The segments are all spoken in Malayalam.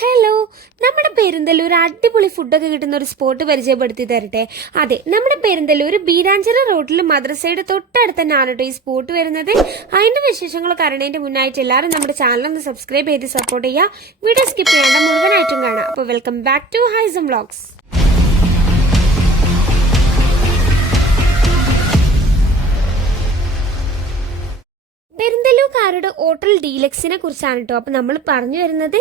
ഹലോ നമ്മുടെ പെരുന്തല്ലൂർ അടിപൊളി ഫുഡൊക്കെ കിട്ടുന്ന ഒരു സ്പോട്ട് പരിചയപ്പെടുത്തി തരട്ടെ. അതെ നമ്മുടെ പെരുന്തല്ലൂർ ബീരാഞ്ചിറ റോഡിൽ മദ്രസയുടെ തൊട്ടടുത്ത് തന്നെയാണ് കേട്ടോ ഈ സ്പോട്ട് വരുന്നത്. അതിന്റെ വിശേഷങ്ങളൊക്കെ അറിയണതിന്റെ മുന്നായിട്ട് എല്ലാവരും നമ്മുടെ ചാനൽ ഒന്ന് സബ്സ്ക്രൈബ് ചെയ്ത് സപ്പോർട്ട് ചെയ്യുക വീഡിയോ സ്കിപ്പ് ചെയ്യേണ്ട മുഴുവനായിട്ടും കാണാം. അപ്പോൾ welcome back to Haisam vlogs പെരിന്തല്ലൂർക്കാരുടെ hotel ഡീലക്സിനെ കുറിച്ചാണ് കേട്ടോ അപ്പം നമ്മൾ പറഞ്ഞു വരുന്നത്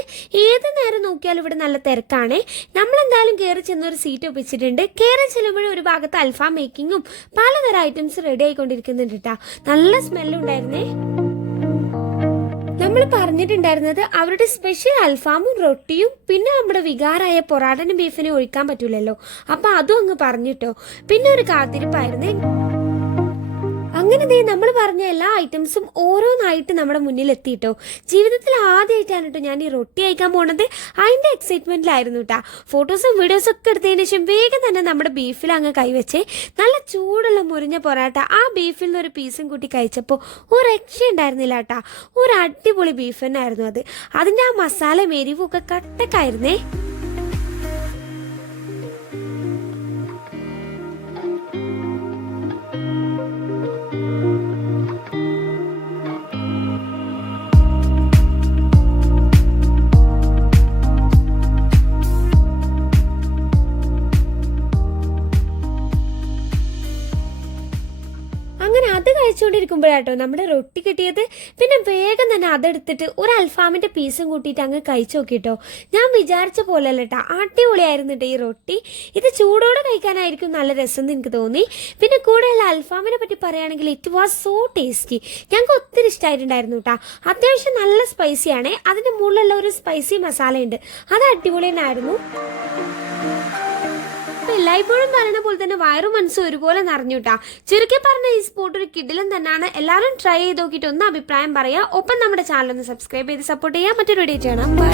ഏത് നേരം നോക്കിയാലും ഇവിടെ നല്ല തിരക്കാണ്. നമ്മൾ എന്തായാലും കയറി ചെന്നൊരു സീറ്റ് ഒപ്പിച്ചിട്ടുണ്ട്. കയറി ചെല്ലുമ്പോഴും ഒരു ഭാഗത്ത് അൽഫാം മേക്കിങ്ങും പലതരം ഐറ്റംസ് റെഡി ആയിക്കൊണ്ടിരിക്കുന്നുണ്ട് കേട്ടോ നല്ല സ്മെല്ലുണ്ടായിരുന്നേ നമ്മൾ പറഞ്ഞിട്ടുണ്ടായിരുന്നത് അവരുടെ സ്പെഷ്യൽ അൽഫാമും റൊട്ടിയും പിന്നെ നമ്മുടെ വികാരായ പൊറാട്ടനും ബീഫിനെ ഒഴിക്കാൻ പറ്റൂലല്ലോ. അപ്പൊ അതും അങ്ങ് പറഞ്ഞിട്ടോ പിന്നെ ഒരു കാത്തിരിപ്പായിരുന്നേ. അങ്ങനെ ദേ നമ്മൾ പറഞ്ഞ എല്ലാ ഐറ്റംസും ഓരോന്നായിട്ട് നമ്മുടെ മുന്നിൽ എത്തിയിട്ടോ ജീവിതത്തിൽ ആദ്യമായിട്ടാണ് കേട്ടോ ഞാൻ ഈ റൊട്ടി അയക്കാൻ പോണത്. അതിന്റെ എക്സൈറ്റ്മെന്റിലായിരുന്നു കേട്ടാ ഫോട്ടോസും വീഡിയോസും ഒക്കെ എടുത്തതിന് ശേഷം വേഗം തന്നെ നമ്മുടെ ബീഫിൽ അങ്ങ് കൈവച്ചേ. നല്ല ചൂടുള്ള മുറിഞ്ഞ പൊറാട്ട. ആ ബീഫിൽ നിന്ന് ഒരു പീസും കൂട്ടി കഴിച്ചപ്പോൾ ഒരു രക്ഷ ഉണ്ടായിരുന്നില്ല കേട്ടാ ഒരു അടിപൊളി ബീഫ് തന്നെ ആയിരുന്നു അത്. അതിന്റെ ആ മസാല മെരിവും ഒക്കെ കട്ടക്കായിരുന്നേ. കഴിച്ചുകൊണ്ടിരിക്കുമ്പോഴാട്ടോ നമ്മുടെ റൊട്ടി കിട്ടിയത്. പിന്നെ വേഗം തന്നെ അതെടുത്തിട്ട് ഒരു അൽഫാമിന്റെ പീസും കൂട്ടിയിട്ട് അങ്ങ് കഴിച്ചു നോക്കിട്ടോ. ഞാൻ വിചാരിച്ച പോലെ അല്ല കേട്ടോ അടിപൊളിയായിരുന്നു കേട്ടോ ഈ റൊട്ടി. ഇത് ചൂടോടെ കഴിക്കാനായിരിക്കും നല്ല രസം എന്ന് എനിക്ക് തോന്നി. പിന്നെ കൂടെയുള്ള അൽഫാമിനെ പറ്റി പറയുകയാണെങ്കിൽ ഇറ്റ് വാസ് സോ ടേസ്റ്റി ഞങ്ങൾക്ക് ഒത്തിരി ഇഷ്ടമായിട്ടുണ്ടായിരുന്നു കേട്ടോ അത്യാവശ്യം നല്ല സ്പൈസിയാണ് അതിന്റെ മുകളിലുള്ള ഒരു സ്പൈസി മസാലയുണ്ട് അത് അടിപൊളി തന്നെ ആയിരുന്നു അപ്പൊ എല്ലായ്പ്പോഴും പറയുന്ന പോലെ തന്നെ വയറും മനസ്സും ഒരുപോലെ നിറഞ്ഞുട്ടാ. ചുരുക്കി പറഞ്ഞ ഈ സ്പോട്ട് ഒരു കിഡിലും തന്നെയാണ്. എല്ലാവരും ട്രൈ ചെയ്ത് നോക്കിയിട്ട് ഒന്ന് അഭിപ്രായം പറയാം. ഒപ്പം നമ്മുടെ ചാനൽ ഒന്ന് സബ്സ്ക്രൈബ് ചെയ്ത് സപ്പോർട്ട് ചെയ്യാം. മറ്റൊരു വീഡിയോ ചെയ്യണം ബൈ